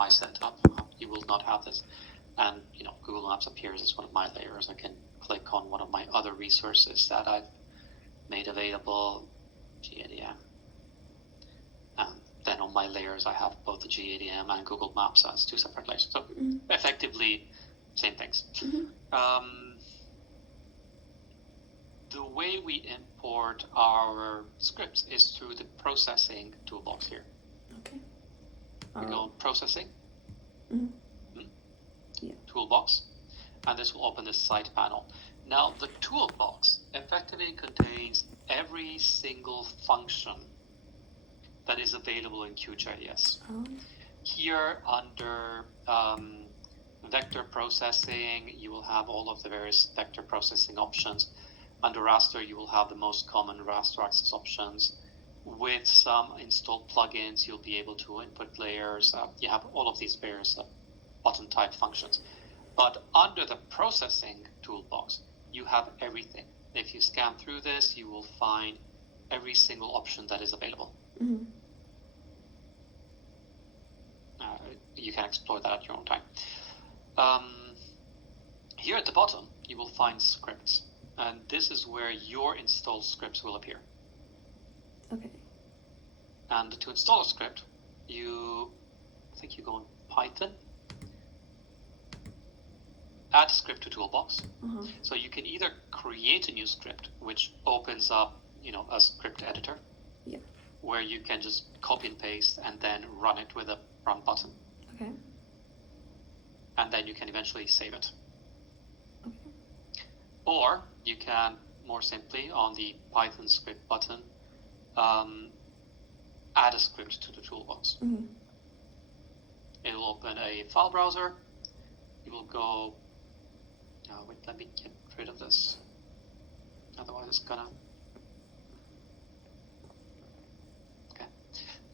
my setup, you will not have this. And Google Maps appears as one of my layers. I can click on one of my other resources that I've made available, GADM. And then on my layers, I have both the GADM and Google Maps as two separate layers. So effectively, same things. The way we import our scripts is through the processing toolbox here. Okay. We go processing, Yeah. toolbox, and this will open this side panel. Now, the toolbox effectively contains every single function that is available in QGIS. Here, under vector processing, you will have all of the various vector processing options. Under raster, you will have the most common raster access options. With some installed plugins, you'll be able to input layers. You have all of these various button type functions. But under the processing toolbox, you have everything. If you scan through this, you will find every single option that is available. You can explore that at your own time. Here at the bottom, you will find scripts. And this is where your installed scripts will appear. Okay. And to install a script, I think you go on Python, add script to toolbox. So you can either create a new script, which opens up, a script editor, where you can just copy and paste and then run it with a run button. Okay. And then you can eventually save it. Okay. Or you can more simply on the Python script button add a script to the toolbox. It will open a file browser. You will go. Wait, let me get rid of this. Otherwise, it's gonna. Okay.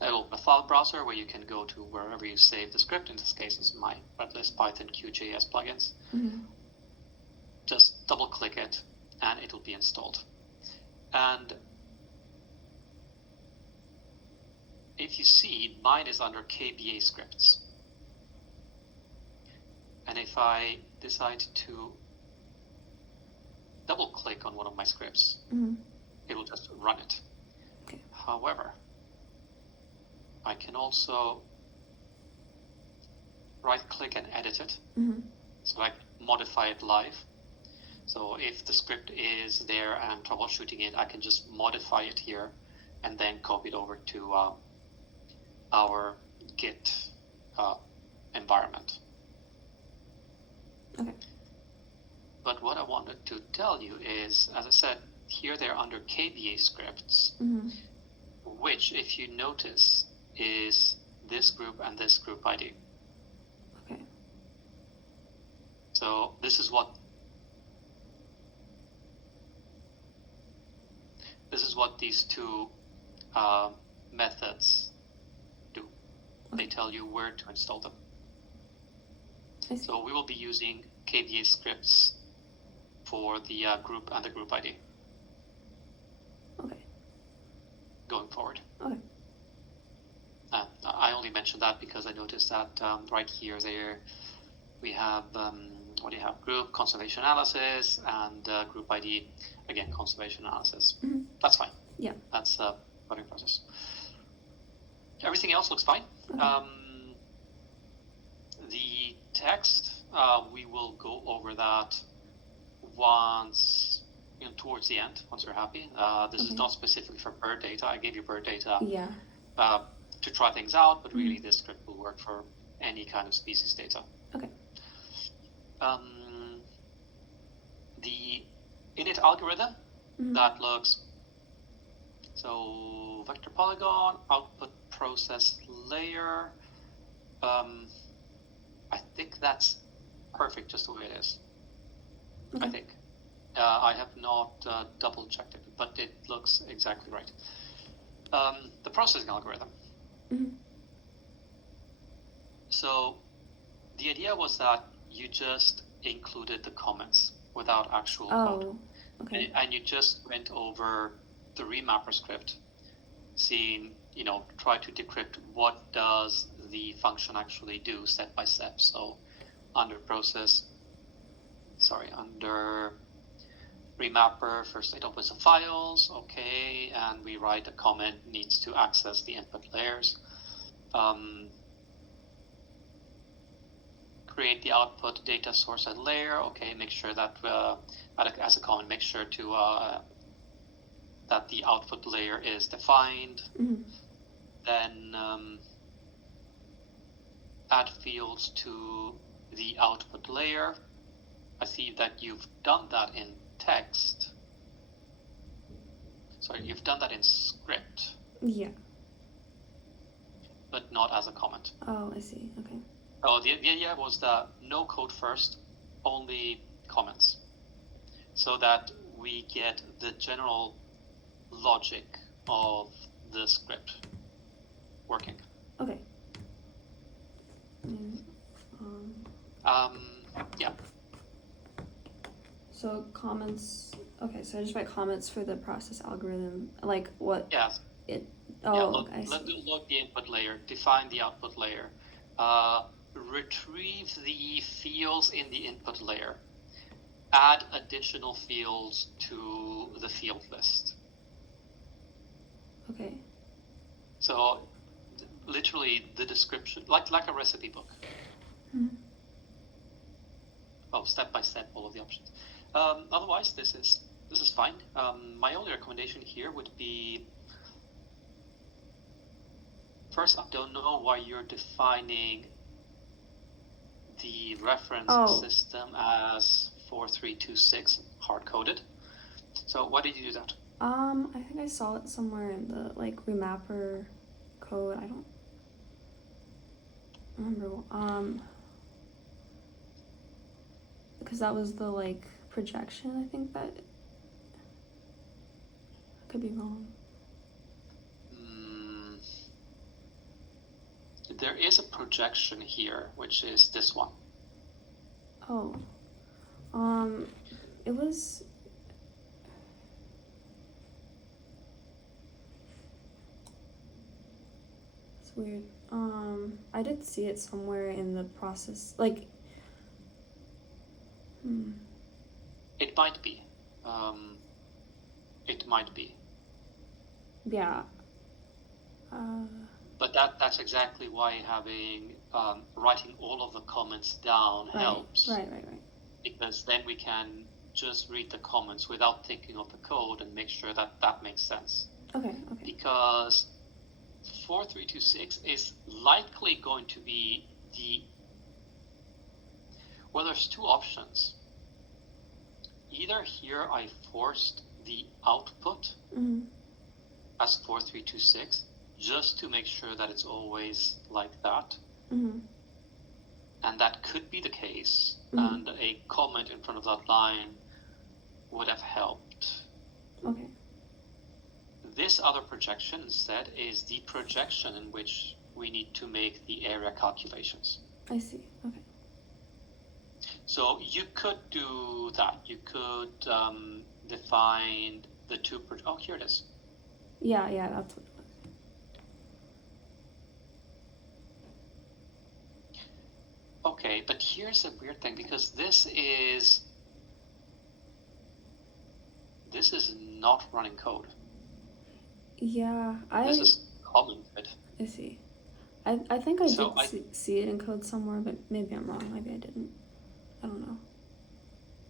It will open a file browser where you can go to wherever you save the script. In this case, it's my Redlist Python QGIS plugins. Just double click it and it will be installed. And if you see, mine is under KBA scripts. And if I decide to double click on one of my scripts, it will just run it. Okay. However, I can also right click and edit it. So I modify it live. So if the script is there and I'm troubleshooting it, I can just modify it here and then copy it over to our Git environment. Okay. But what I wanted to tell you is, as I said, here they're under KBA scripts, which, if you notice, is this group and this group ID. Okay. So this is what these two methods do. Okay. They tell you where to install them. So we will be using KBA scripts for the group and the group ID. Okay. Going forward. Okay. I only mentioned that because I noticed that right here, there, we have what do you have? Group conservation analysis and group ID, again, conservation analysis. That's fine. Yeah. That's the voting process. Everything else looks fine. Okay. The text, we will go over that once towards the end, once we're happy. This is not specifically for bird data. I gave you bird data to try things out, but really this script will work for any kind of species data. Okay. The init algorithm, that looks, so vector polygon, output process layer, I think that's perfect just the way it is. Okay. I think. I have not double checked it, but it looks exactly right. The processing algorithm. So the idea was that you just included the comments without actual code. Okay. And you just went over the remapper script, seeing try to decrypt what does the function actually do step by step. So under remapper, first it opens the files, okay, and we write a comment needs to access the input layers. Create the output data source and layer, okay, make sure that, as a comment, make sure to that the output layer is defined. Mm-hmm. Then add fields to the output layer. I see that you've done that in text. Sorry, you've done that in script, Yeah. but not as a comment. Oh, I see. Okay. Oh, the idea was that no code first, only comments, so that we get the general logic of the script working. Okay. Yeah. So comments. Okay, so I just write comments for the process algorithm, like what Yes. it. Yeah, Oh, load the input layer, define the output layer, retrieve the fields in the input layer, add additional fields to the field list. Okay. So literally the description, like a recipe book. Mm-hmm. Oh, step by step, all of the options. Otherwise, this is fine. My only recommendation here would be, first, I don't know why you're defining the reference system as 4326 hard-coded. So why did you do that? I think I saw it somewhere in the remapper code. I don't remember. Because that was the projection. I think that I could be wrong. There is a projection here, which is this one. Oh, it was. It's weird. I did see it somewhere in the process, It might be. It might be. Yeah. But that's exactly why having writing all of the comments down helps. Right. Because then we can just read the comments without thinking of the code and make sure that makes sense. Okay. Because 4326 is likely going to be there's two options. Either here I forced the output as 4326 just to make sure that it's always like that. Mm-hmm. And that could be the case, and a comment in front of that line would have helped. Okay. This other projection instead is the projection in which we need to make the area calculations. I see. Okay. So you could do that. You could define the two. Oh, here it is. Yeah, that's what it was. Okay, but here's a weird thing, because this is not running code. Yeah, This is commented. I see. I think I did see it in code somewhere, but maybe I'm wrong. Maybe I didn't. I don't know.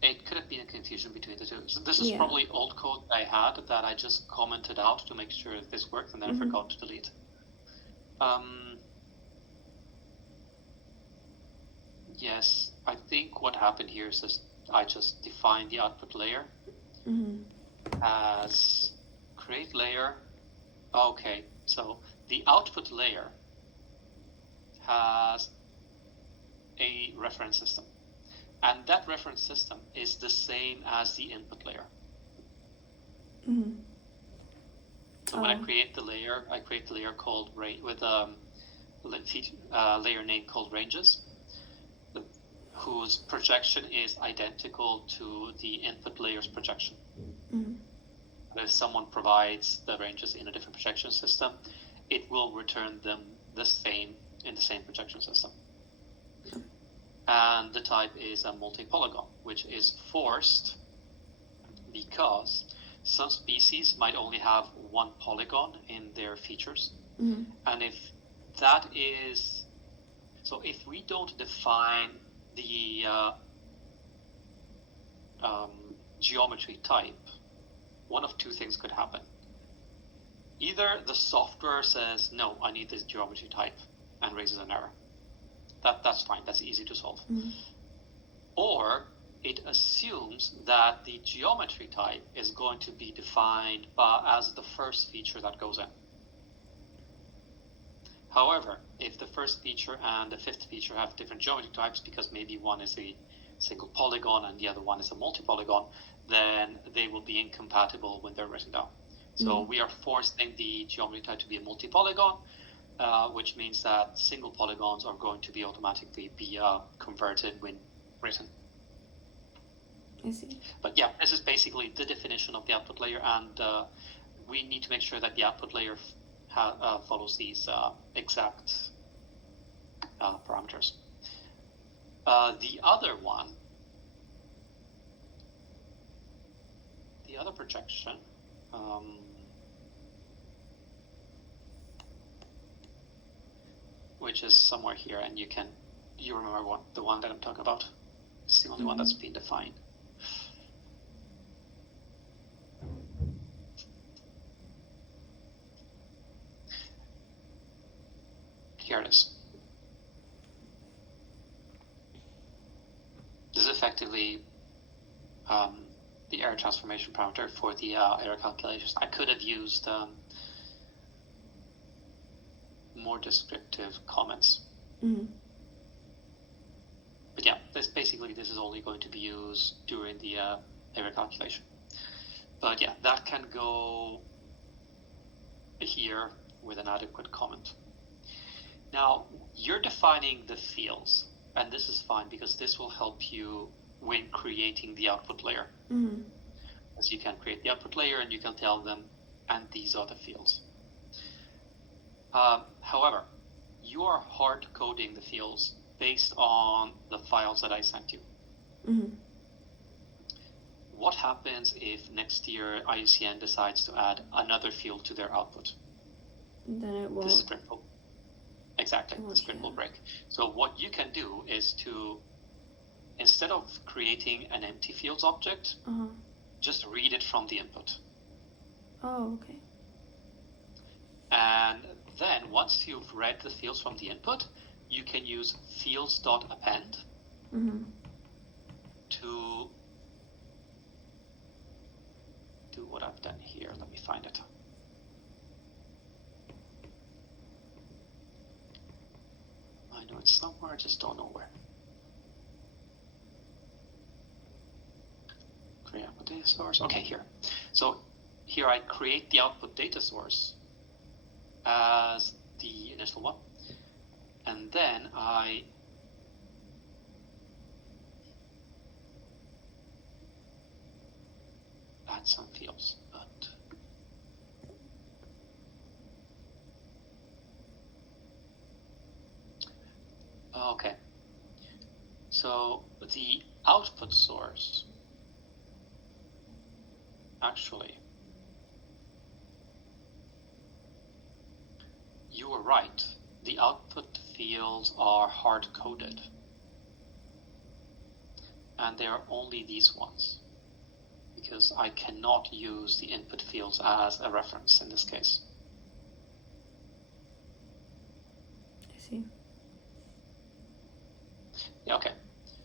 It could have been a confusion between the two. So this is probably old code I had that I just commented out to make sure that this worked, and then I forgot to delete. Yes, I think what happened here is just I just defined the output layer as create layer. Okay, so the output layer has a reference system, and that reference system is the same as the input layer. So when I create the layer called with a layer name called ranges, whose projection is identical to the input layer's projection. If someone provides the ranges in a different projection system, it will return them the same in the same projection system. And the type is a multi-polygon, which is forced because some species might only have one polygon in their features. And if that is, so if we don't define the geometry type, one of two things could happen. Either the software says, no, I need this geometry type, and raises an error. That's fine, that's easy to solve. Or it assumes that the geometry type is going to be defined as the first feature that goes in. However, if the first feature and the fifth feature have different geometry types, because maybe one is a single polygon and the other one is a multi-polygon, then they will be incompatible when they're written down. So we are forcing the geometry type to be a multi-polygon, which means that single polygons are going to be automatically converted when written. I see. But yeah, this is basically the definition of the output layer, and we need to make sure that the output layer follows these exact parameters. The other one, the other projection, which is somewhere here, and you remember the one that I'm talking about? It's the only one that's been defined. Here it is. This is effectively the error transformation parameter for the error calculations. I could have used more descriptive comments. But yeah, this is only going to be used during the error calculation. But yeah, that can go here with an adequate comment. Now, you're defining the fields, and this is fine because this will help you when creating the output layer. As you can create the output layer and you can tell them, and these are the fields. However, you are hard coding the fields based on the files that I sent you. What happens if next year IUCN decides to add another field to their output? Then it won't. The script will, exactly, the script will break. So what you can do is to, instead of creating an empty fields object, just read it from the input. Oh, okay. And then once you've read the fields from the input, you can use fields.append to do what I've done here. Let me find it. I know it's somewhere, I just don't know where. Create output data source. Okay, here. So here I create the output data source as the initial one, and then I add some fields, but okay. So the output source, actually, you were right. The output fields are hard-coded, and they are only these ones, because I cannot use the input fields as a reference in this case. I see. Yeah, okay.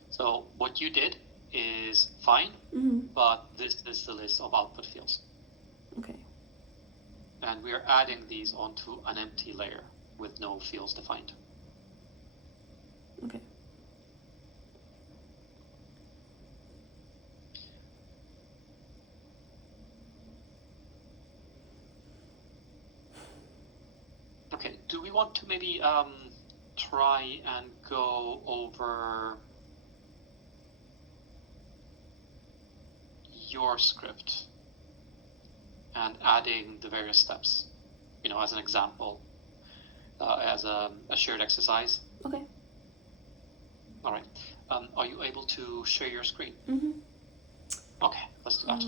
So what you did is fine, but this is the list of output fields. Okay. And we are adding these onto an empty layer with no fields defined. Okay. Okay, do we want to maybe try and go over your script and adding the various steps, as an example, as a shared exercise. Okay. All right. Are you able to share your screen? Mm-hmm. Okay, let's do that.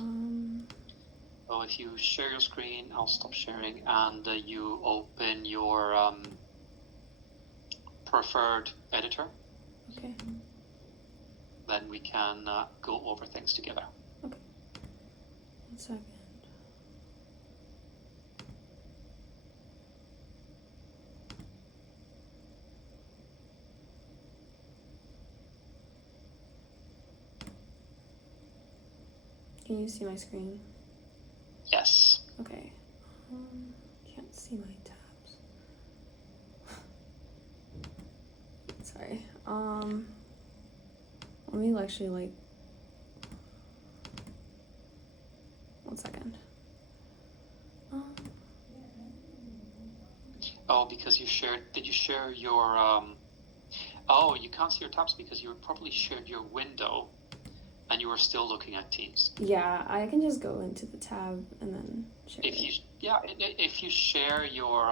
So if you share your screen, I'll stop sharing, and you open your preferred editor. Okay. Then we can go over things together. Okay. 1 second. Can you see my screen? Yes. Okay. Can't see my tabs. Sorry. Let me actually 1 second. Oh, because you shared. Did you share your? Oh, you can't see your tabs because you probably shared your window, and you were still looking at Teams. Yeah, I can just go into the tab and then share. If you share your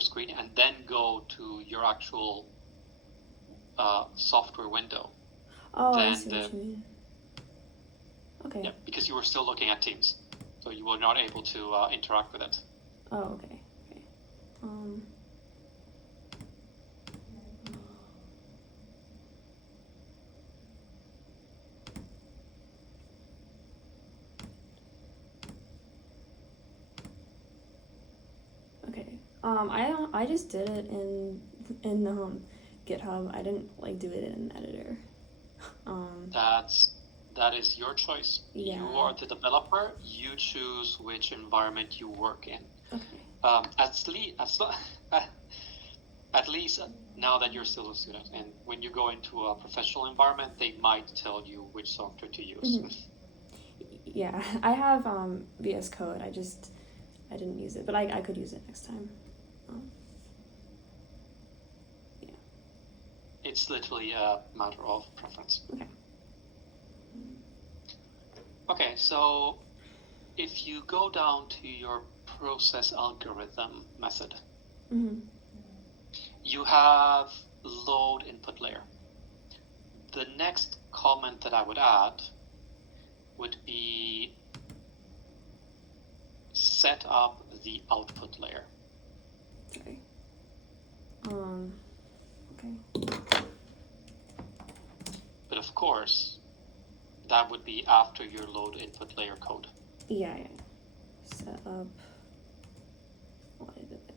screen and then go to your actual software window. Oh, I see what you mean. Okay. Yeah, because you were still looking at Teams, so you were not able to interact with it. Oh, okay. Okay. I just did it in GitHub. I didn't do it in an editor. That is your choice. Yeah. You are the developer. You choose which environment you work in. Okay. At least now that you're still a student, and when you go into a professional environment, they might tell you which software to use. Mm-hmm. Yeah, I have VS Code. I didn't use it, but I could use it next time. Yeah. It's literally a matter of preference. Okay. Okay, so if you go down to your process algorithm method, mm-hmm. you have load input layer. The next comment that I would add would be set up the output layer. Sorry. Okay. But of course, that would be after your load input layer code. Yeah. Set up. What is it?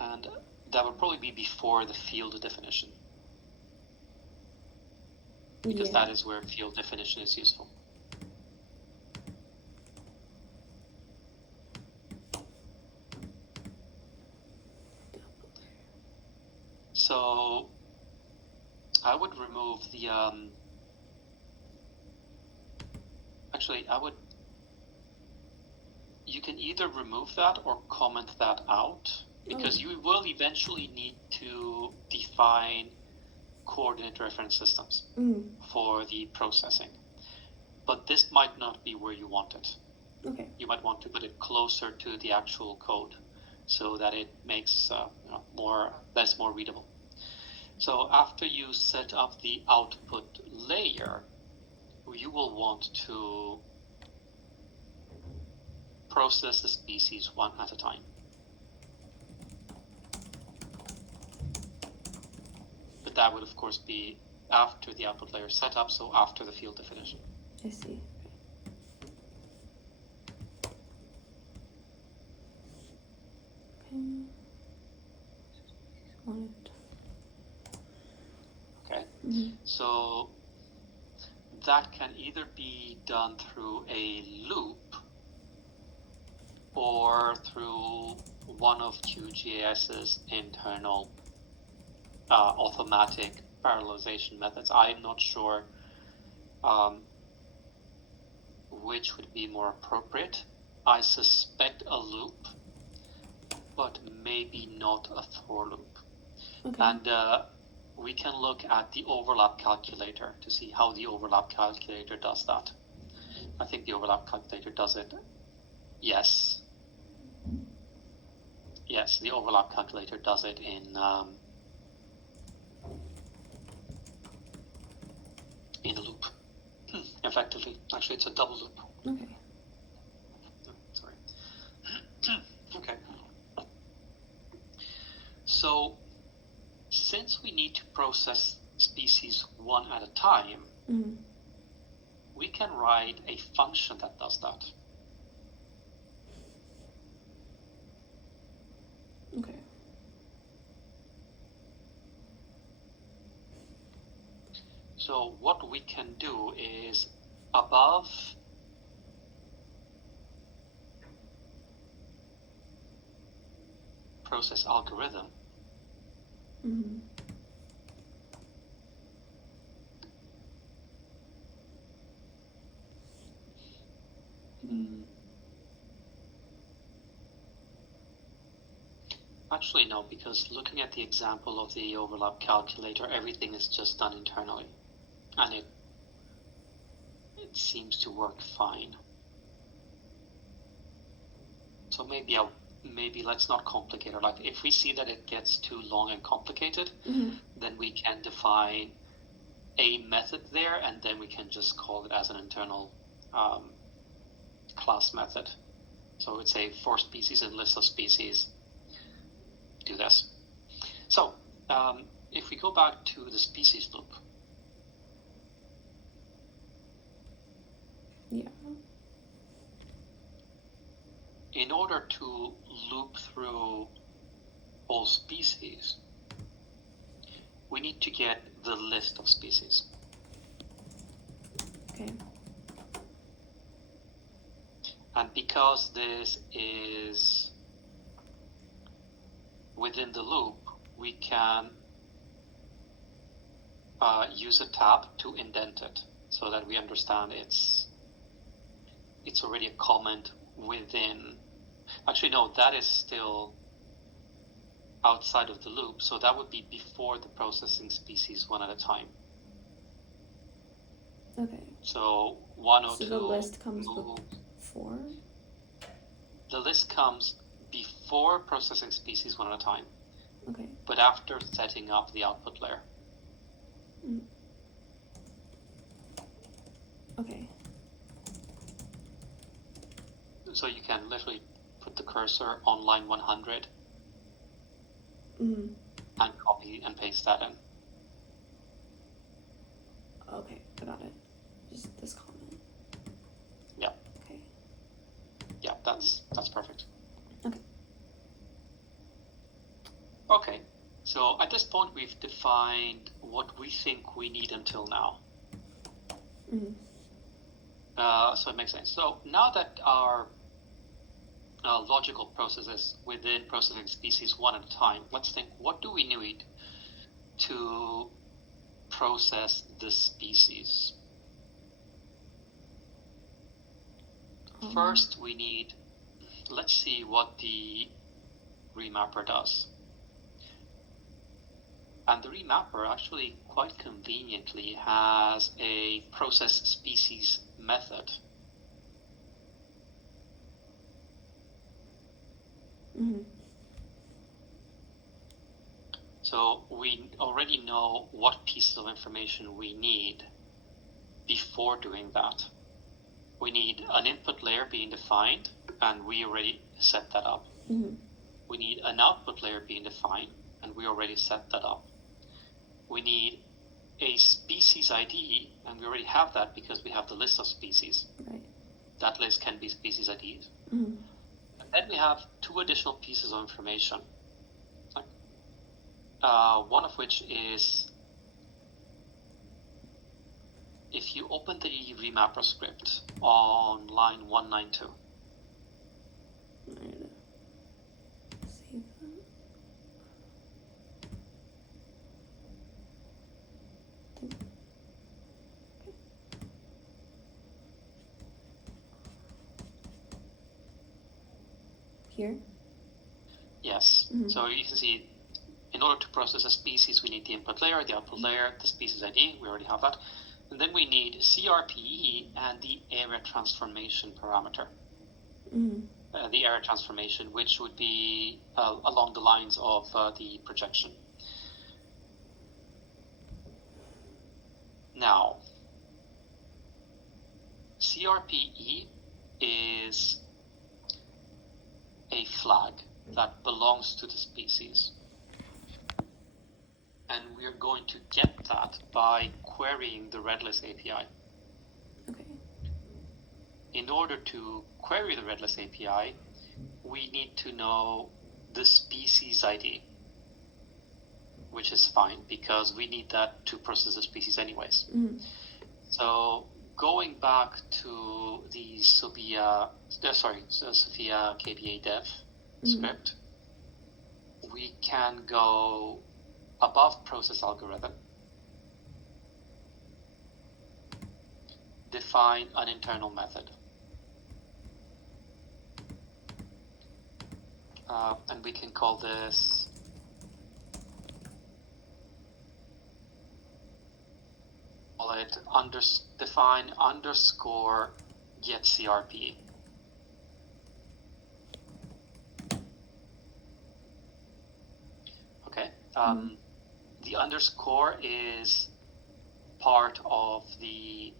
And that would probably be before the field definition. Because that is where field definition is useful. So I would remove the you can either remove that or comment that out, because you will eventually need to define coordinate reference systems for the processing. But this might not be where you want it. Okay. You might want to put it closer to the actual code so that it makes that's more readable. So after you set up the output layer, you will want to process the species one at a time. But that would, of course, be after the output layer setup, so after the field definition. I see. Okay. Mm-hmm. So that can either be done through a loop or through one of QGIS's internal automatic parallelization methods. I'm not sure which would be more appropriate. I suspect a loop, but maybe not a for loop. Okay. And we can look at the overlap calculator to see how the overlap calculator does that. I think the overlap calculator does it. Yes. Yes, the overlap calculator does it in a loop, effectively. Actually, it's a double loop. Okay. Sorry. Okay. So, since we need to process species one at a time, Mm-hmm. we can write a function that does that. Okay. So what we can do is above process algorithm, Mm-hmm. Actually, no, because looking at the example of the overlap calculator, everything is just done internally, and it seems to work fine. So maybe let's not complicate it. Like if we see that it gets too long and complicated, Mm-hmm. then we can define a method there, and then we can just call it as an internal class method. So it's a for species and list of species. Do this. So if we go back to the species loop, Yeah. in order to loop through all species, we need to get the list of species. Okay. And because this is within the loop, we can use a tab to indent it so that we understand it's already a comment within. Actually, no, that is still outside of the loop, so that would be before the processing species one at a time. Okay. So 102. So the list comes before? The list comes before processing species one at a time, Okay. but after setting up the output layer. Mm. Okay. So you can literally put the cursor on line 100 Mm-hmm. and copy and paste that in. Okay, I got it. Just this comment. Yeah. Okay. Yeah, that's perfect. Okay. Okay, so at this point we've defined what we think we need until now. Mm-hmm. So it makes sense. So now that our logical processes within processing species one at a time, let's think, what do we need to process the species? First, we need, let's see what the remapper does. And the remapper actually quite conveniently has a process species method. Mm-hmm. So we already know what pieces of information we need before doing that. We need an input layer being defined, and we already set that up. Mm-hmm. We need an output layer being defined, and we already set that up. We need a species ID, and we already have that because we have the list of species. Right. That list can be species IDs. Mm-hmm. And then we have two additional pieces of information. One of which is if you open the remapper script on line 192. Right. Save that. Okay. Here? Yes. Mm-hmm. So you can see, in order to process a species, we need the input layer, the output layer, the species ID. We already have that. And then we need CRPE and the area transformation parameter. Mm-hmm. The area transformation, which would be along the lines of the projection. Now, CRPE is a flag that belongs to the species. And we're going to get that by querying the Redless API. Okay. In order to query the Redless API, we need to know the species ID, which is fine because we need that to process the species anyways. Mm-hmm. So going back to the Sophia KBA dev script, we can go above process algorithm, define an internal method. And we can call this define underscore get CRP. Okay. The underscore is part of the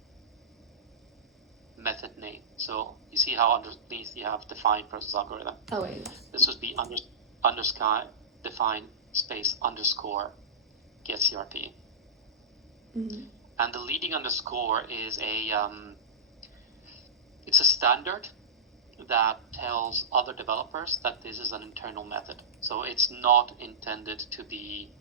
method name. So you see how underneath you have define process algorithm. Oh wait. This would be underscore define space underscore get CRP. Mm-hmm. And the leading underscore is it's a standard that tells other developers that this is an internal method. So it's not intended to be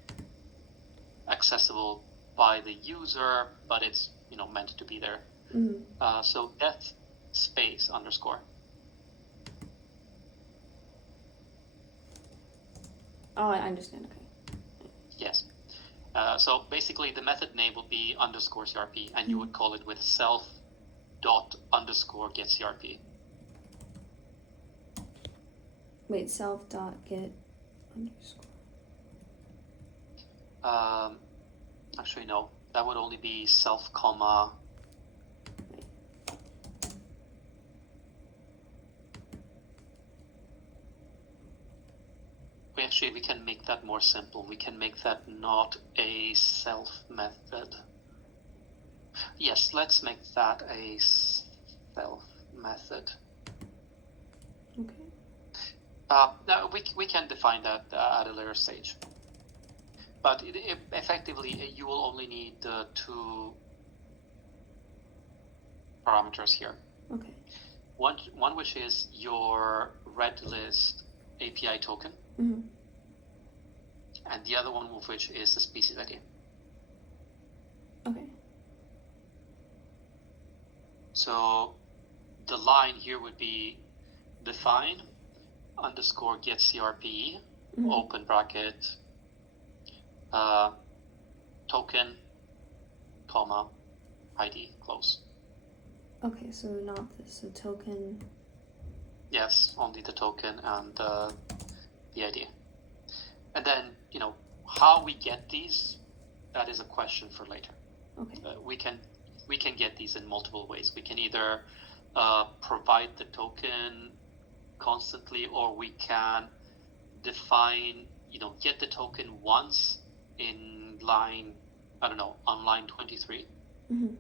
accessible by the user, but it's meant to be there. Mm-hmm. So get space underscore. Oh, I understand. Okay. Yes. So basically, the method name will be underscore CRP, and you would call it with self dot underscore get CRP. Wait, self dot get underscore. Actually, no. That would only be self comma. We can make that more simple. We can make that not a self method. Yes, let's make that a self method. Okay. Now we can define that at a later stage. But effectively, you will only need two parameters here. Okay. One which is your Redlist API token, Mm-hmm. and the other one of which is the species ID. Okay. So the line here would be define underscore get CRP, Mm-hmm. open bracket, token, comma, ID, close. Okay, so not this. So token. Yes, only the token and the ID. And then, how we get these, that is a question for later. Okay. We can get these in multiple ways. We can either provide the token constantly, or we can define, get the token once in line, on line 23. Mm-hmm.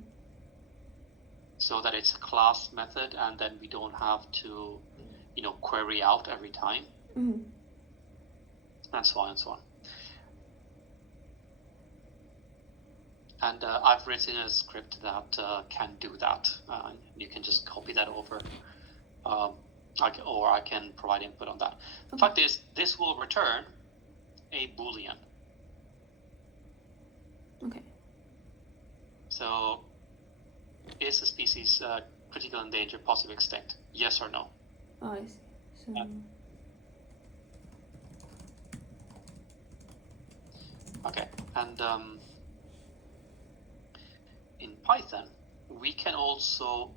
So that it's a class method, and then we don't have to, query out every time. Mm-hmm. And so on and so on. And I've written a script that can do that. You can just copy that over, or I can provide input on that. Okay. The fact is, this will return a Boolean. Okay. So, is the species critical endangered, possibly extinct? Yes or no? Oh, I see. So. Okay, and in Python, we can also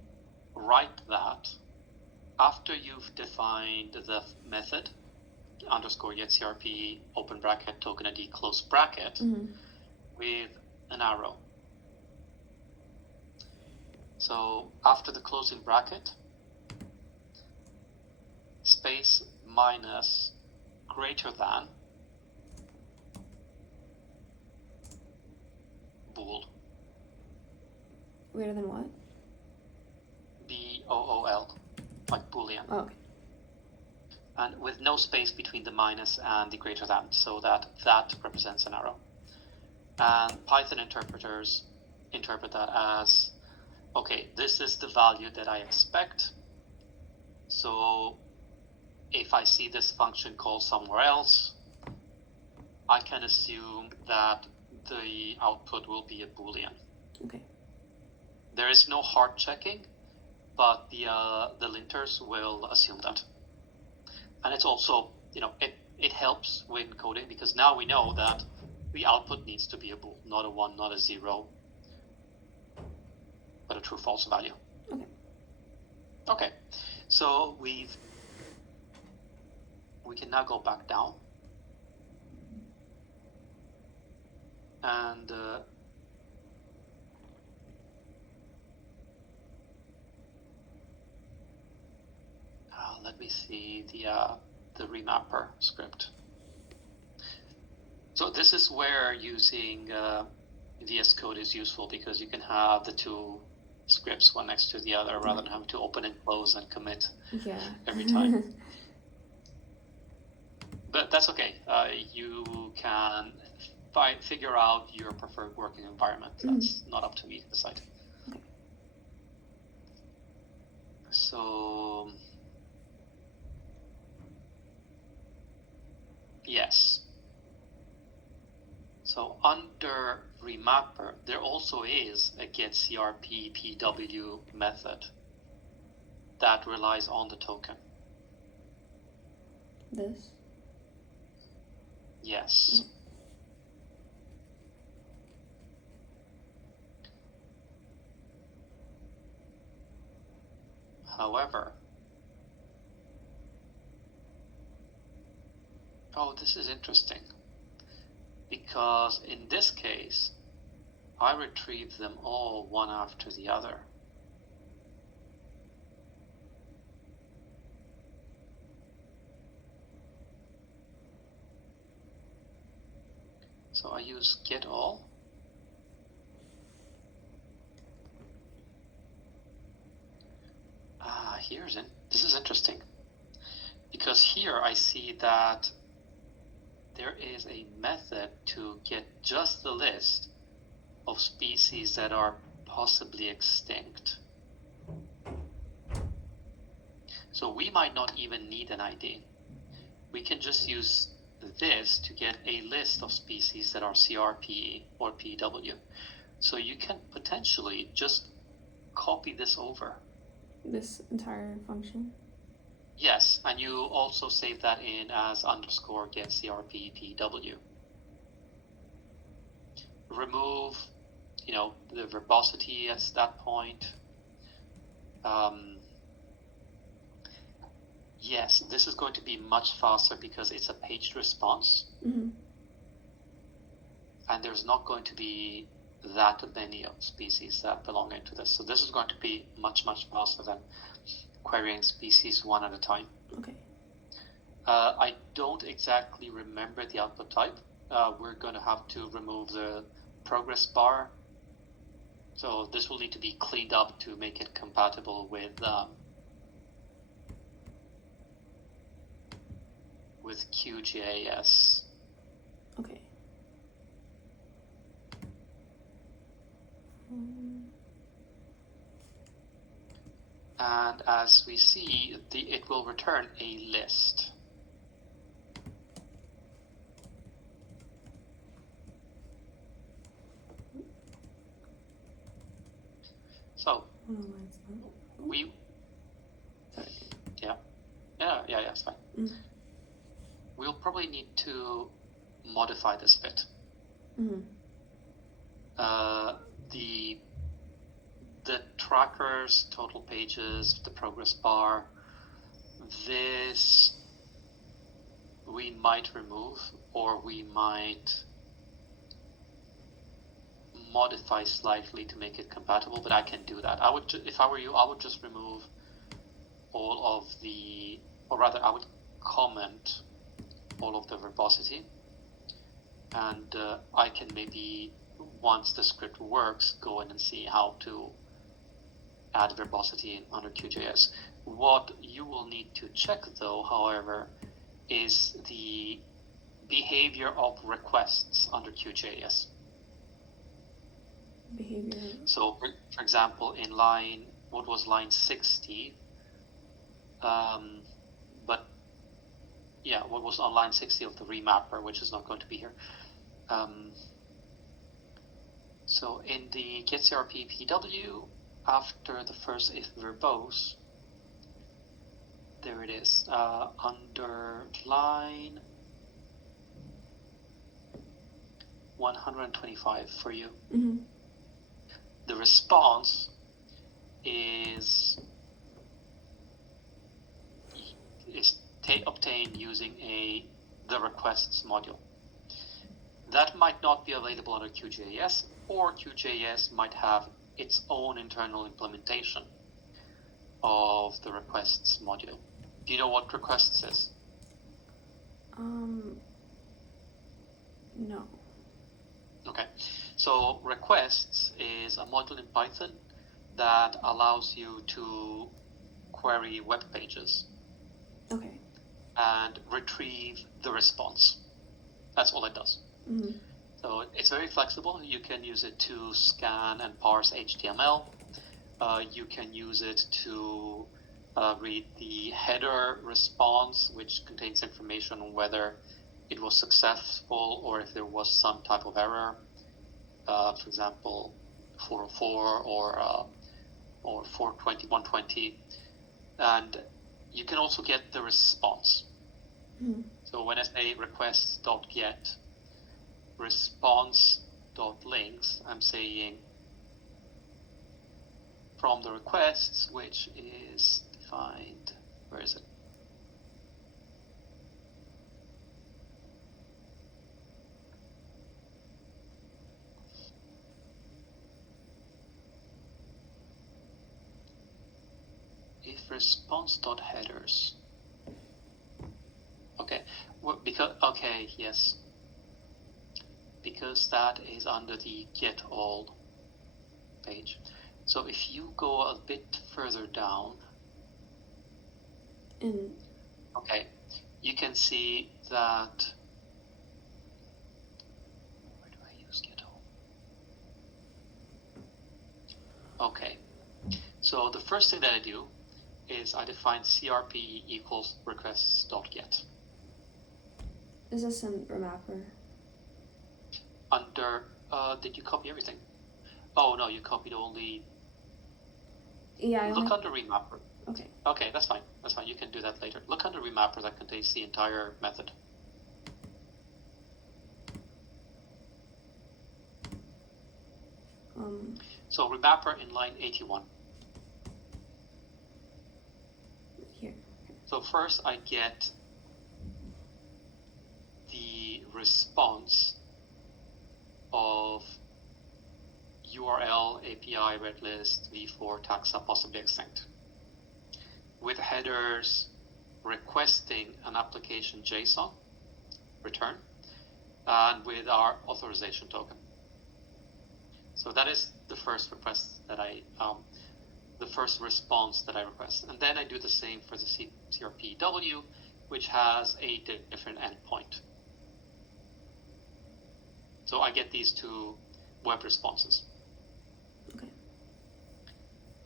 write that after you've defined the method underscore get CRP open bracket token ID close bracket Mm-hmm. with an arrow. So after the closing bracket, space minus greater than bool. Greater than what? B-O-O-L, like Boolean. Oh, okay. And with no space between the minus and the greater than, so that represents an arrow. And Python interpreters interpret that as, okay, this is the value that I expect. So if I see this function called somewhere else, I can assume that the output will be a Boolean. Okay. There is no hard checking, but the linters will assume that. And it's also, it helps when coding, because now we know that the output needs to be a bool, not a 1, not a 0, but a true-false value. Okay, so we can now go back down. And let me see the remapper script. So this is where using VS Code is useful, because you can have the two scripts one next to the other rather than having to open and close and commit every time. But that's okay. You can figure out your preferred working environment. That's not up to me to decide. Okay. So yes. So under remapper, there also is a getCRP PW method that relies on the token. This? Yes. However, this is interesting, because in this case, I retrieve them all one after the other. So I use get all. This is interesting, because here I see that there is a method to get just the list of species that are possibly extinct. So we might not even need an ID. We can just use this to get a list of species that are CRP or PW. So you can potentially just copy this over. This entire function? Yes, and you also save that in as underscore get CRP PW. Remove, the verbosity at that point. Yes, this is going to be much faster because it's a paged response. Mm-hmm. And there's not going to be that many species that belong into this. So this is going to be much, much faster than querying species one at a time. Okay. I don't exactly remember the output type. We're going to have to remove the progress bar. So this will need to be cleaned up to make it compatible with QGIS. Okay. And as we see, it will return a list. So we, yeah, it's fine. Mm-hmm. We'll probably need to modify this bit. Mm-hmm. The trackers, total pages, the progress bar, this we might remove, or we might modify slightly to make it compatible, but I can do that. I would, if I were you, I would just remove all of the, or rather, I would comment all of the verbosity, and I can maybe, once the script works, go in and see how to add verbosity under QJS. What you will need to check, though, however, is the behavior of requests under QJS. Behavior. So, for example, in line 60, but yeah, what was on line 60 of the remapper, which is not going to be here. So in the getCRP PW, after the first if verbose, there it is, under line 125 for you. Mm-hmm. The response is obtained using the requests module. That might not be available under QJS, or QJS might have its own internal implementation of the requests module. Do you know what requests is? No. Okay, so requests is a module in Python that allows you to query web pages. Okay. And retrieve the response. That's all it does. Mm-hmm. So it's very flexible. You can use it to scan and parse HTML. You can use it to read the header response, which contains information on whether it was successful or if there was some type of error. For example, 404 or 420, 120. And you can also get the response. Mm-hmm. So when I say requests.get response.links, I'm saying from the requests, which is defined, where is it? If response.headers. Okay, yes. Because that is under the get all page. So if you go a bit further down, okay, you can see that. Where do I use get all? Okay, so the first thing that I do is I define CRP equals requests.get. Is this in remapper? Under, did you copy everything? Oh no, you copied only. Yeah. Look under remapper. Okay. Okay, that's fine. That's fine. You can do that later. Look under remapper that contains the entire method. So remapper in line 81. Here. So first I get the response of URL, API, redlist, v4, taxa, possibly extinct, with headers requesting an application JSON return, and with our authorization token. So that is the first request that the first response that I request. And then I do the same for the CRPW, which has a different endpoint. So I get these two web responses. Okay.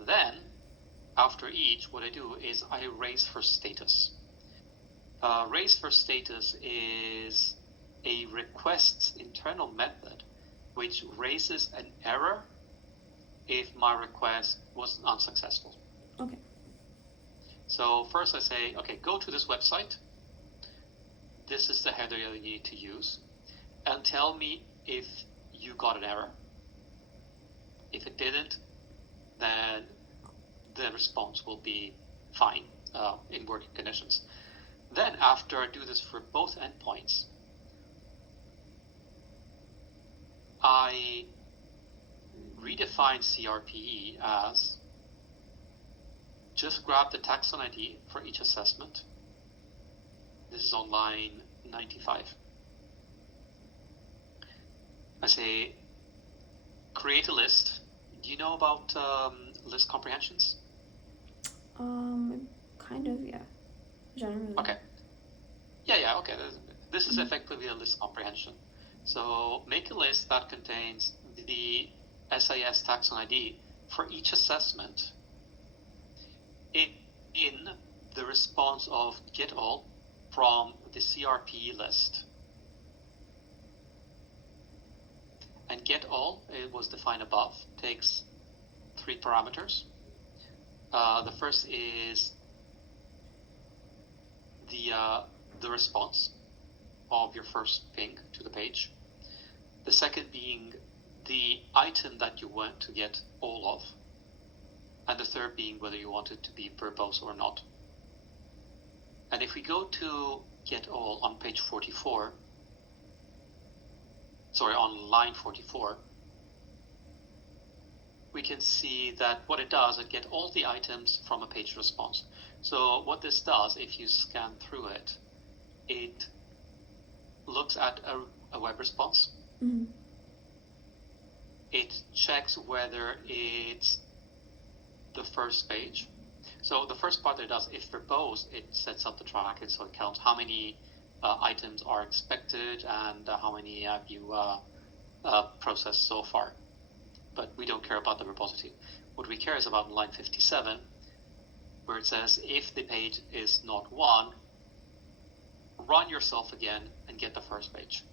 Then, after each, what I do is I raise for status. Raise for status is a request's internal method which raises an error if my request was unsuccessful. Okay. So first I say, okay, go to this website. This is the header you need to use. And tell me if you got an error. If it didn't, then the response will be fine in working conditions. Then after I do this for both endpoints, I redefine CRPE as just grab the taxon ID for each assessment. This is on line 95. I say create a list. Do you know about list comprehensions? Kind of, yeah. Generally. Okay. Yeah, okay. This is effectively a list comprehension. So make a list that contains the SIS taxon ID for each assessment in the response of get all from the CRPE list. And get all, it was defined above, takes 3 parameters. The first is the response of your first ping to the page. The second being the item that you want to get all of. And the third being whether you want it to be verbose or not. And if we go to get all on page 44, on line 44, we can see that what it does, it gets all the items from a page response. So what this does, if you scan through it, it looks at a web response. Mm-hmm. It checks whether it's the first page. So the first part that it does, if verbose, it sets up the tracking, so it counts how many items are expected and how many have you processed so far. But we don't care about the verbosity. What we care is about line 57, where it says if the page is not 1, run yourself again and get the first page.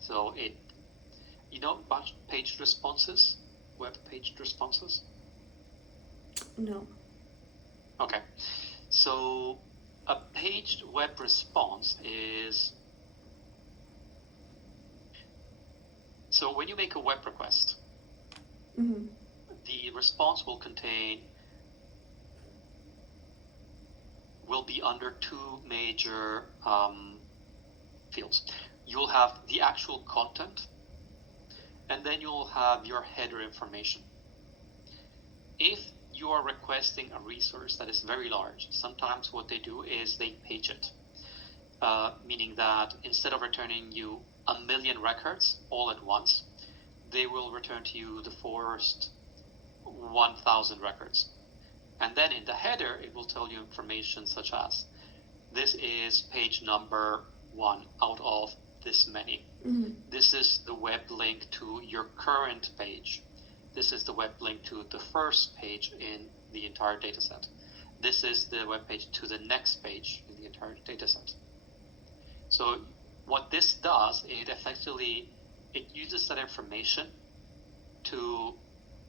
So you know about page responses, web page responses? No. Okay, so a paged web response is, so when you make a web request, Mm-hmm. the response will be under 2 major fields. You'll have the actual content, and then you'll have your header information. If you are requesting a resource that is very large, sometimes what they do is they page it, meaning that instead of returning you 1,000,000 records all at once, they will return to you the first 1,000 records. And then in the header, it will tell you information such as, this is page number 1 out of this many. Mm-hmm. This is the web link to your current page. This is the web link to the first page in the entire dataset. This is the web page to the next page in the entire dataset. So what this does, it uses that information to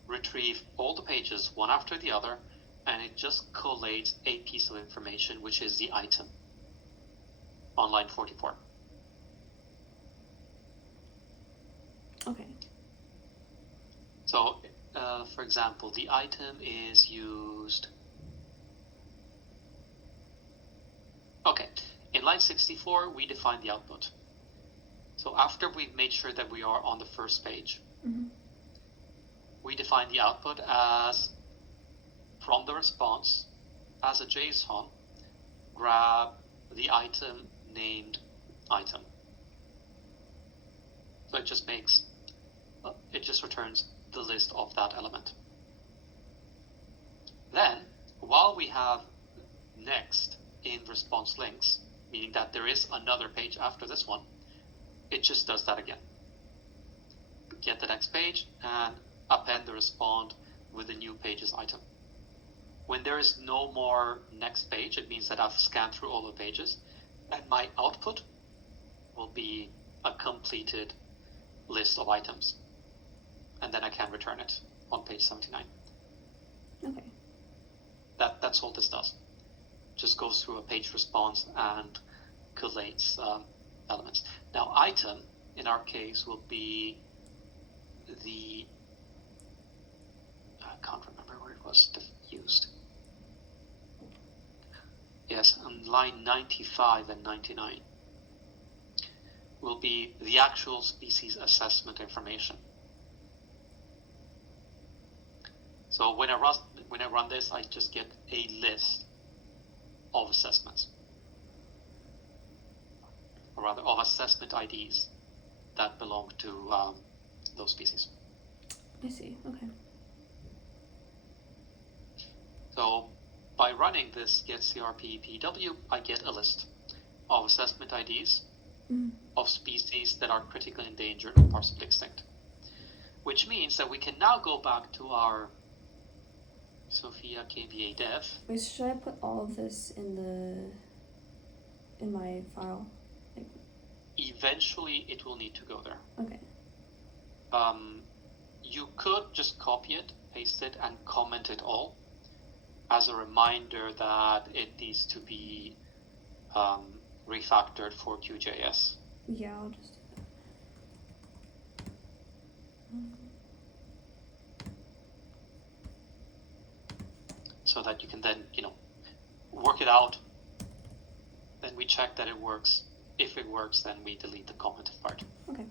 retrieve all the pages one after the other, and it just collates a piece of information, which is the item on line 44. Okay. So, for example, the item is used. Okay, in line 64, we define the output. So after we've made sure that we are on the first page, Mm-hmm. we define the output as, from the response, as a JSON, grab the item named item. So it just returns the list of that element. Then, while we have next in response links, meaning that there is another page after this one, it just does that again. Get the next page and append the respond with the new pages item. When there is no more next page, it means that I've scanned through all the pages, and my output will be a completed list of items. And then I can return it on page 79. Okay. That's all this does. Just goes through a page response and collates elements. Now, item, in our case, will be I can't remember where it was used. Yes, on line 95 and 99 will be the actual species assessment information. So when I run this, I just get a list of assessments, or rather of assessment IDs that belong to those species. I see. Okay. So by running this get CRP-PW, I get a list of assessment IDs of species that are critically endangered or possibly extinct. Which means that we can now go back to our Sophia KVA dev. Wait, should I put all of this in my file? Eventually, it will need to go there. Okay. You could just copy it, paste it, and comment it all as a reminder that it needs to be refactored for QGIS. Yeah, I'll just do that. So that you can then, work it out. Then we check that it works. If it works, then we delete the commented part. Okay.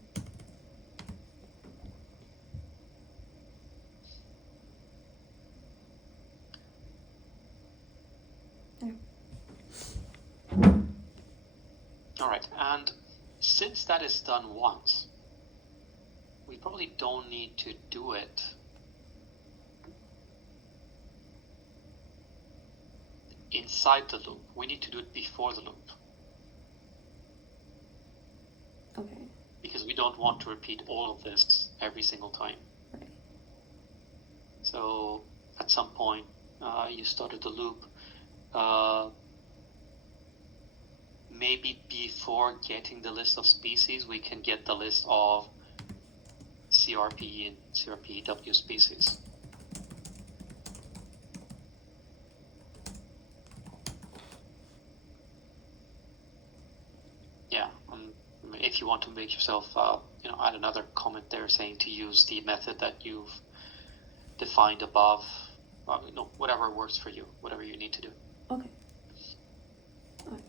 All right, and since that is done once, we probably don't need to do it inside the loop. We need to do it before the loop. Okay. Because we don't want to repeat all of this every single time. Right. So at some point, you started the loop. Maybe before getting the list of species, we can get the list of CRP and CRP-W species. Yeah, if you want to make yourself, add another comment there saying to use the method that you've defined above, whatever works for you, whatever you need to do. Okay. All right.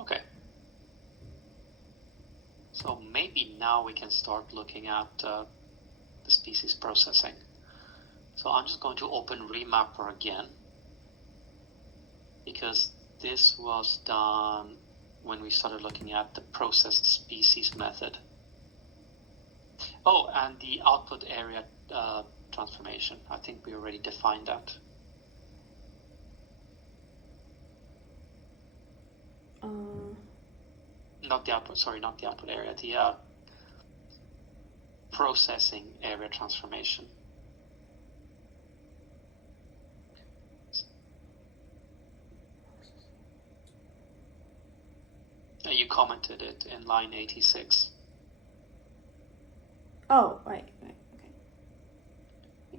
Okay. So maybe now we can start looking at the species processing. So I'm just going to open Remapper again, because this was done when we started looking at the processed species method. Oh, and the output area transformation. I think we already defined that. Not the output area, the processing area transformation. You commented it in line 86. Oh, right, okay.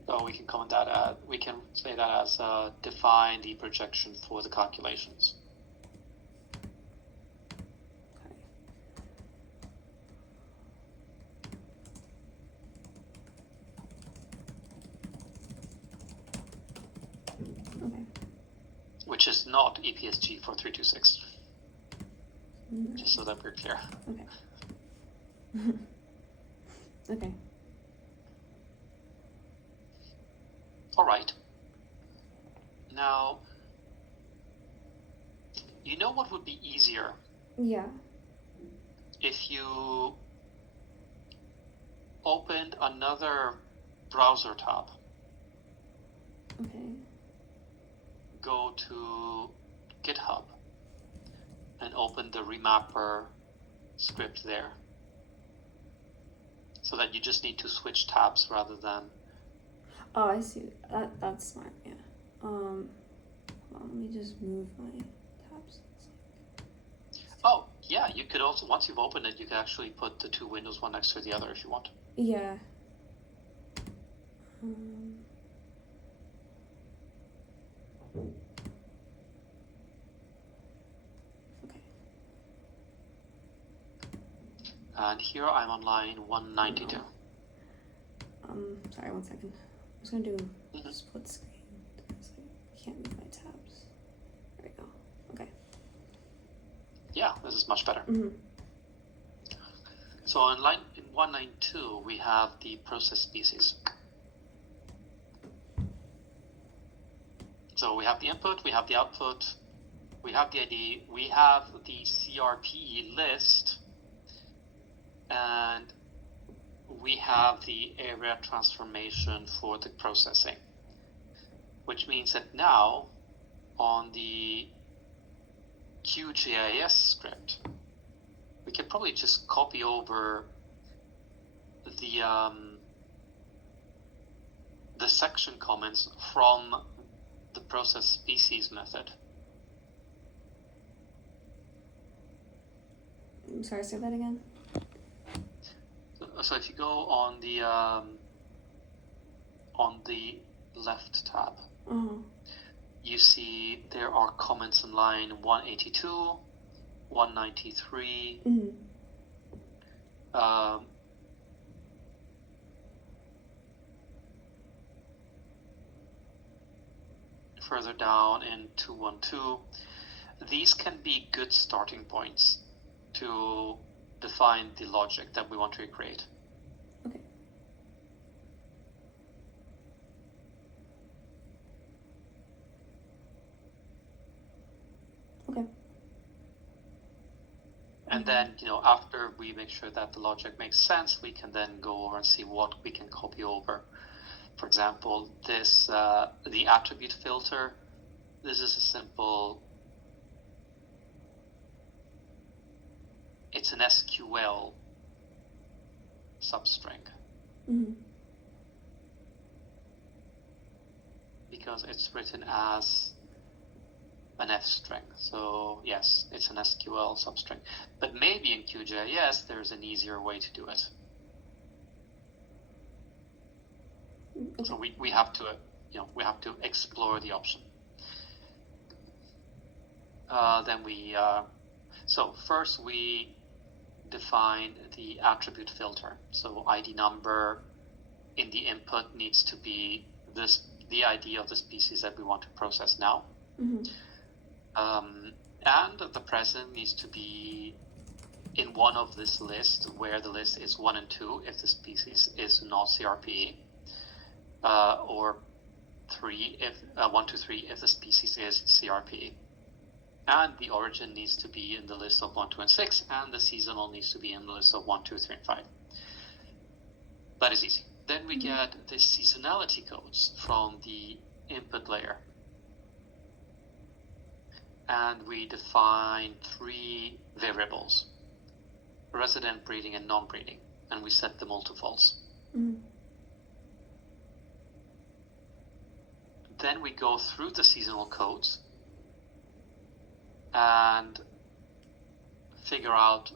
So we can comment that we can say that as define the projection for the calculations. Okay. Which is not EPSG 4326. Just so that we're clear. Okay. Okay. All right. Now, you know what would be easier? Yeah. If you opened another browser tab. Okay. Go to GitHub and open the Remapper script there. So that you just need to switch tabs rather than... Oh, I see. That's smart, yeah. Hold on, let me just move my tabs. Oh, yeah, you could also, once you've opened it, you can actually put the two windows one next to the other if you want. Yeah. Okay. And here I'm on line 192. Sorry, 1 second. I'm just gonna do split screen because I can't move my tabs. There we go. Okay. Yeah, this is much better. Mm-hmm. So in 192, we have the process species. So we have the input, we have the output, we have the ID, we have the CRP list, and we have the area transformation for the processing, which means that now on the QGIS script, we can probably just copy over the section comments from the process species method. I'm sorry, say that again. So if you go on the left tab, you see there are comments in line 182, 193. Further down in 212, these can be good starting points to define the logic that we want to recreate. Okay. Okay. And then, after we make sure that the logic makes sense, we can then go over and see what we can copy over. For example, this the attribute filter. This is a simple. It's an SQL substring. Because it's written as an F string. So yes, it's an SQL substring. But maybe in QGIS there's an easier way to do it. Okay. So we have to explore the option. So first we define the attribute filter. So ID number in the input needs to be the ID of the species that we want to process now. And the present needs to be in one of this list where the list is 1 and 2 if the species is not CRP, or 3 if 1, 2, 3 if the species is CRP. And the origin needs to be in the list of 1, 2, and 6, and the seasonal needs to be in the list of 1, 2, 3, and 5. That is easy. Then we get the seasonality codes from the input layer. And we define 3 variables: resident, breeding, and non-breeding. And we set them all to false. Then we go through the seasonal codes and figure out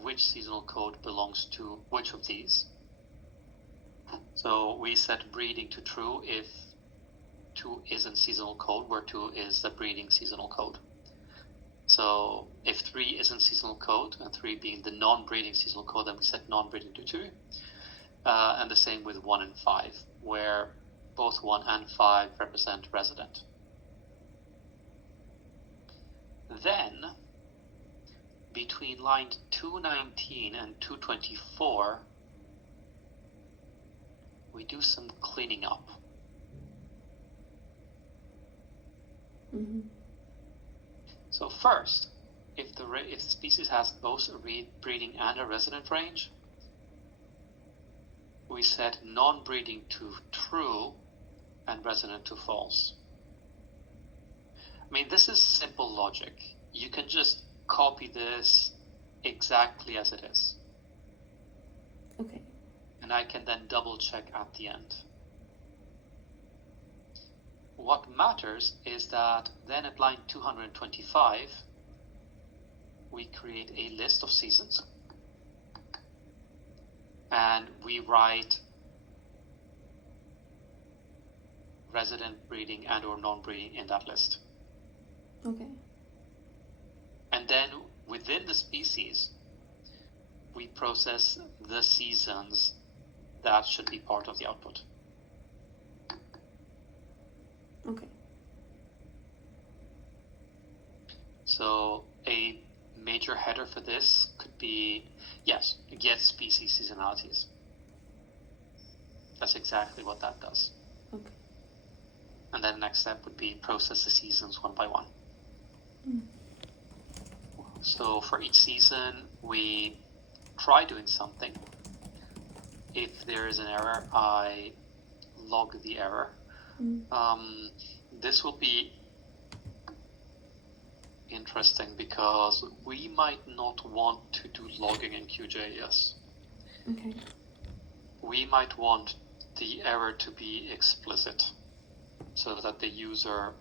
which seasonal code belongs to which of these. So we set breeding to true if 2 is in seasonal code, where 2 is the breeding seasonal code. So if 3 is in seasonal code, and 3 being the non-breeding seasonal code, then we set non-breeding to 2. And the same with 1 and 5, where both 1 and 5 represent resident. Then, between line 219 and 224, we do some cleaning up. So first, if the species has both a breeding and a resident range, we set non-breeding to true and resident to false. I mean, this is simple logic. You can just copy this exactly as it is. Okay. And I can then double check at the end. What matters is that then at line 225, we create a list of seasons. And we write resident, breeding, and or non-breeding in that list. Okay. And then within the species, we process the seasons that should be part of the output. Okay. So a major header for this could be, yes, get species seasonalities. That's exactly what that does. Okay. And then the next step would be process the seasons one by one. So for each season, we try doing something. If there is an error, I log the error. This will be interesting because we might not want to do logging in QGIS. Okay. We might want the error to be explicit so that the user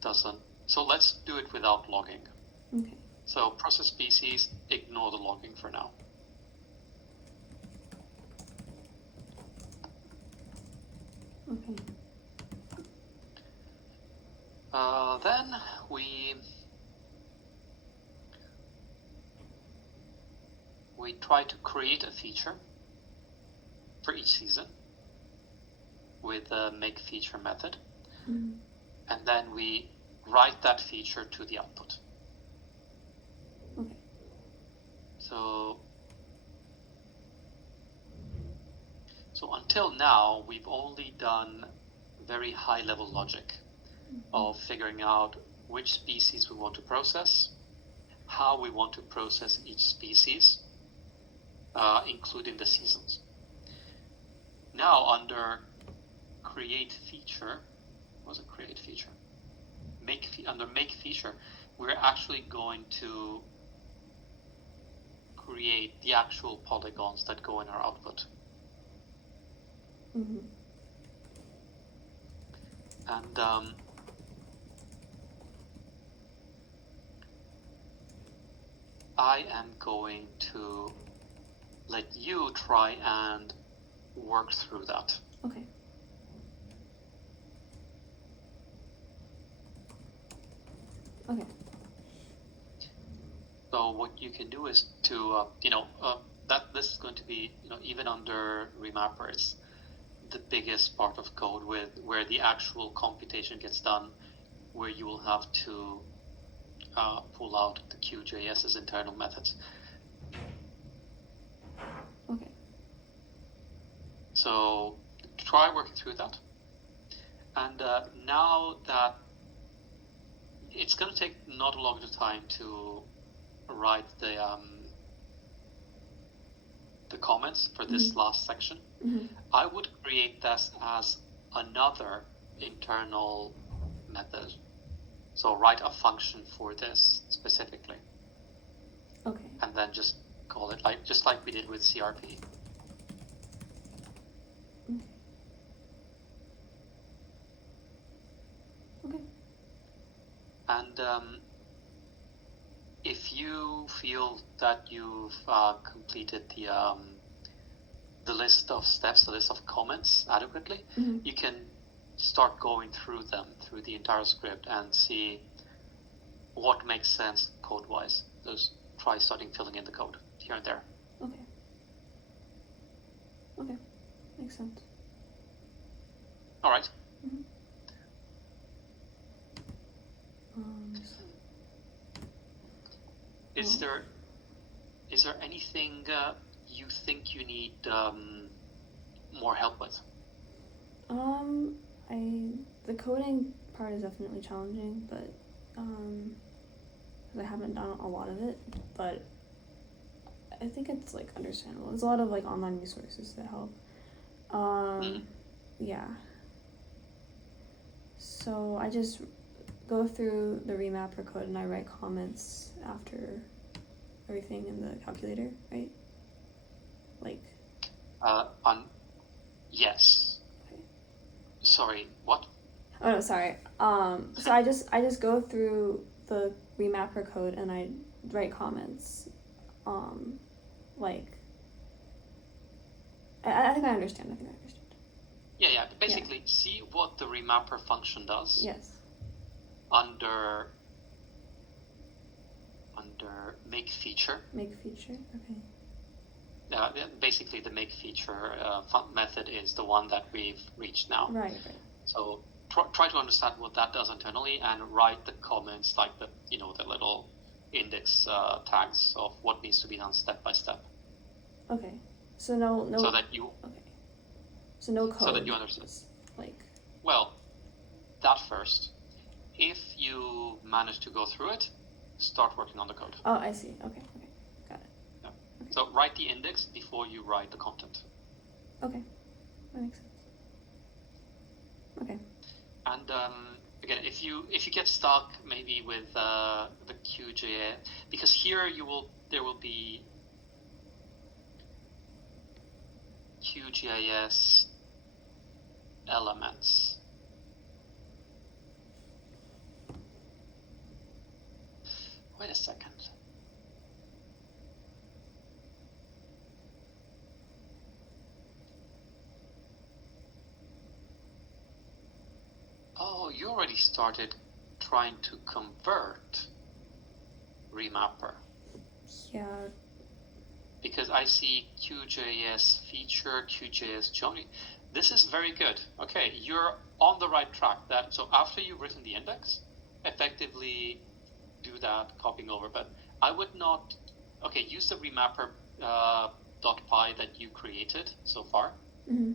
doesn't. So let's do it without logging. Okay. So process species, ignore the logging for now. Okay. Then we try to create a feature for each season with the make feature method, and then we write that feature to the output. Okay. So until now, we've only done very high level logic of figuring out which species we want to process, how we want to process each species, including the seasons. Now under create feature, under make feature, we're actually going to create the actual polygons that go in our output. And I am going to let you try and work through that. Okay. Okay. So what you can do is to, that this is going to be, even under Remapper, it's the biggest part of code where the actual computation gets done, where you will have to pull out the QGIS's internal methods. Okay. So try working through that. And now that it's going to take not a lot of time to write the comments for this last section, I would create this as another internal method. So write a function for this specifically. Okay. And then just call it just like we did with CRP. Okay. And if you feel that you've completed the list of steps, the list of comments adequately, you can start going through them, through the entire script, and see what makes sense code-wise. Just try starting filling in the code here and there. Okay. Okay. Makes sense. All right. Is there anything you think you need more help with? The coding part is definitely challenging, but because I haven't done a lot of it, but I think it's like understandable. There's a lot of like online resources that help. Yeah. So I just go through the Remapper code and I write comments after everything in the calculator, right? Like. Yes. Okay. Sorry. What? Oh no, sorry. So I just go through the Remapper code and I write comments. Like. I think I understand. Yeah. Basically, see what the Remapper function does. Yes. Under make feature. Make feature. Okay. Basically, the make feature method is the one that we've reached now. Right. So try to understand what that does internally and write the comments, like the little index tags of what needs to be done step by step. Okay. So no. So that you. Okay. So no code. So that you understand. Like. Well, that first. If you manage to go through it, start working on the code. Oh, I see. Okay. Got it. Yeah. Okay. So write the index before you write the content. Okay. That makes sense. Okay. And again, if you get stuck maybe with the QGIS, because here there will be QGIS elements. Wait a second. Oh, you already started trying to convert Remapper. Yeah. Because I see QGIS feature, QGIS geometry. This is very good. Okay, you're on the right track. So after you've written the index, effectively do that copying over. But I would not. Okay, use the remapper .py that you created so far. Mm-hmm.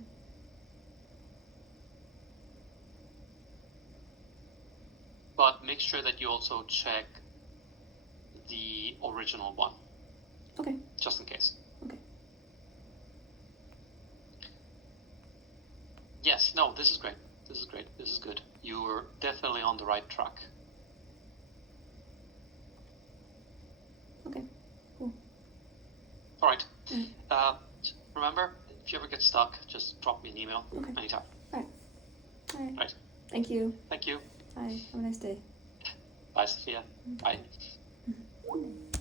But make sure that you also check the original one. Okay. Just in case. Okay. Yes, no, this is great. This is great. This is good. You're definitely on the right track. Okay. Cool. All right. Mm-hmm. Remember, if you ever get stuck, just drop me an email anytime. All right. Right. Thank you. Thank you. Bye. Have a nice day. Bye, Sophia. Bye. Mm-hmm.